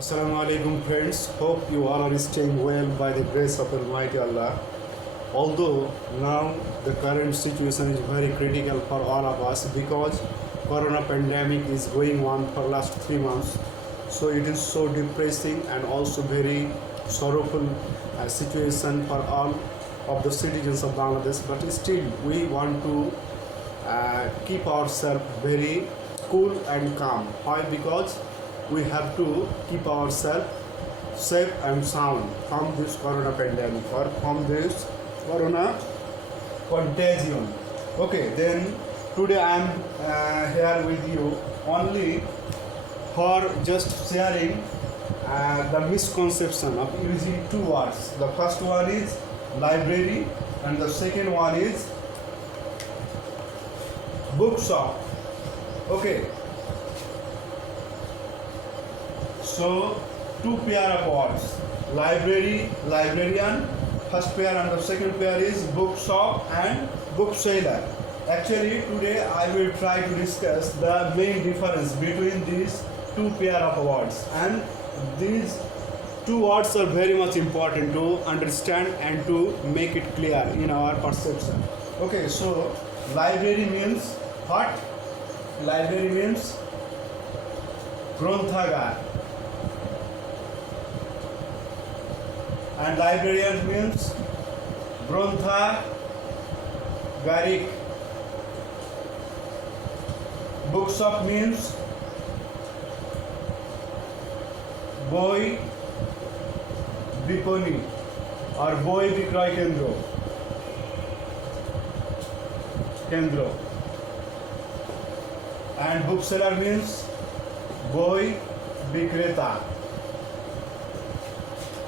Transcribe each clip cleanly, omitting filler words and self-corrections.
Assalamu alaikum friends. Hope you all are staying well by the grace of Almighty Allah. Although now the current situation is very critical for all of us because corona pandemic is going on for last 3 months. So it is so depressing and also very sorrowful situation for all of the citizens of Bangladesh. But still we want to keep ourselves very cool and calm. Why? Because we have to keep ourselves safe and sound from this corona pandemic or from this corona contagion. Okay, then today I am here with you only for just sharing the misconception of using two words. The first one is library and the second one is bookshop. Okay, so two pair of words, library, librarian, first pair, and the second pair is bookshop and bookseller. Actually today I will try to discuss the main difference between these two pair of words, and these two words are very much important to understand and to make it clear in our perception. Okay, so library means what? Library means gronthagar, and librarian means grontagarik. Bookshop means boi biponi or boi bikroy kendro, and bookseller means boi bikreta.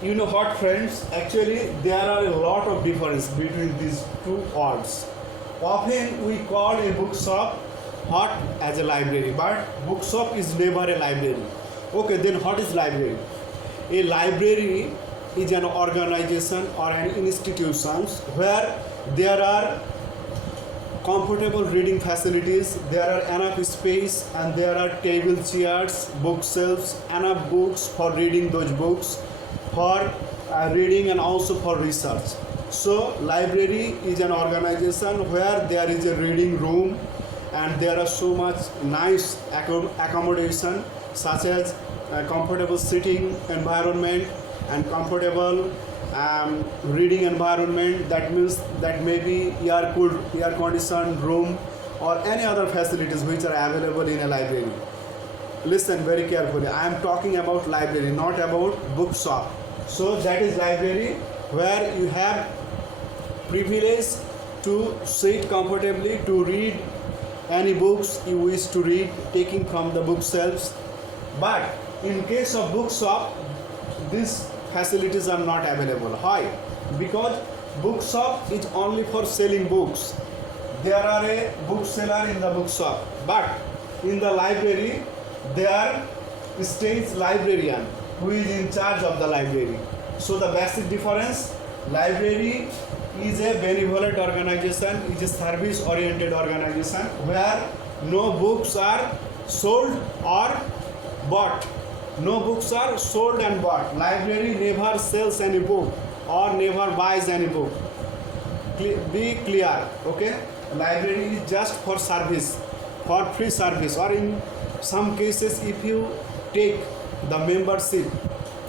You know what, friends? Actually there are a lot of difference between these two words. Often we call a bookshop what as a library, but bookshop is never a library. Okay, then what is library? A library is an organization or an institution where there are comfortable reading facilities, there are enough space, and there are table chairs, bookshelves, enough books for reading those books, for reading and also for research. So library is an organization where there is a reading room and there are so much nice accommodation such as comfortable sitting environment and comfortable reading environment. That means that maybe air cooled, air conditioned room or any other facilities which are available in a library. Listen very carefully, I am talking about library, not about bookshop. So that is library where you have privilege to sit comfortably to read any books you wish to read, taking from the bookshelves. But in case of bookshop, these facilities are not available. Why? Because bookshop is only for selling books. There are a bookseller in the bookshop, but in the library there stays librarian who is in charge of the library. So the basic difference, library is a benevolent organization, is a service oriented organization where no books are sold or bought. No books are sold and bought. Library never sells any book or never buys any book. Be clear, okay? Library is just for service, for free service, or in some cases if you take the membership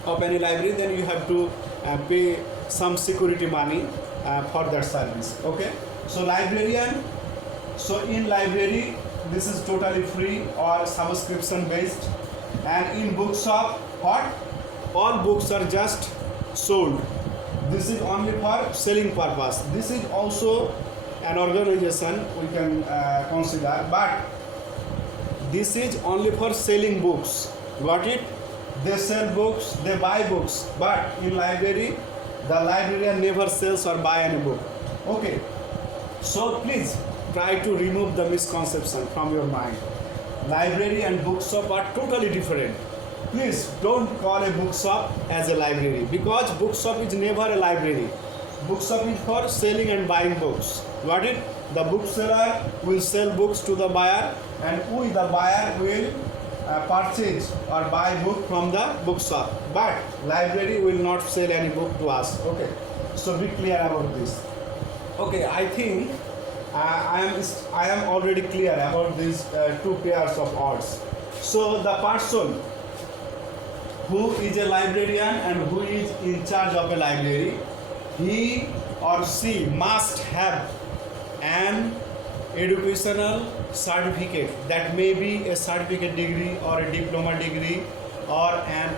of any library, then you have to pay some security money for that service. Okay, so librarian, so in library this is totally free or subscription based, and in bookshop what? All books are just sold. This is only for selling purpose. This is also an organization we can consider, but this is only for selling books. Got it? They sell books, they buy books, but in library the librarian never sells or buy any book. Okay, so please try to remove the misconception from your mind. Library and bookshop are totally different. Please don't call a bookshop as a library, because bookshop is never a library. Bookshop is for selling and buying books. Got it? The bookseller will sell books to the buyer, and we, the buyer, will purchase or buy book from the bookshop, but library will not sell any book to us. Okay, so be clear about this. Okay, I think I am already clear about these two pairs of odds. So the person who is a librarian and who is in charge of a library, he or she must have an educational certificate. That may be a certificate degree or a diploma degree or an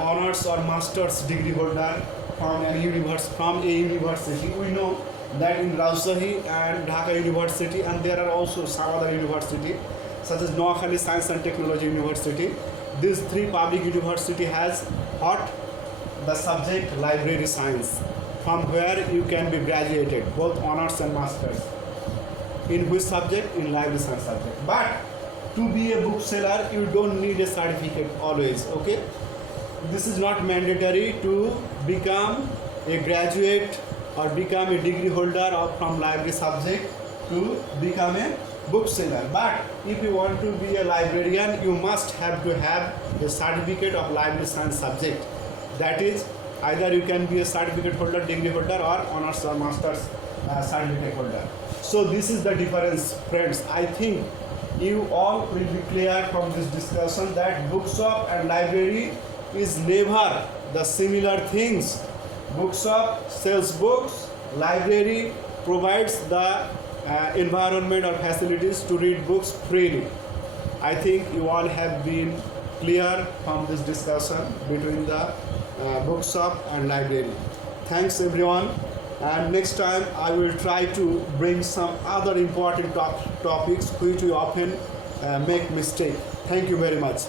honors or master's degree holder from a university. We know that in Rajshahi and Dhaka University, and there are also some other university such as Noakhali Science and Technology University. These three public university has what? The subject library science, from where you can be graduated, both honors and masters. In which subject? In library science subject. But to be a bookseller, you don't need a certificate always. Okay, this is not mandatory to become a graduate or become a degree holder or from library subject to become a bookseller. But if you want to be a librarian, you must have to have a certificate of library science subject. That is, either you can be a certificate holder, degree holder, or honors or masters certificate holder. So this is the difference, friends. I think you all will be clear from this discussion that bookshop and library is never the similar things. Bookshop sells books, library provides the environment or facilities to read books freely. I think you all have been clear from this discussion between the bookshop and library. Thanks everyone, and next time I will try to bring some other important topics which we often make mistake. Thank you very much.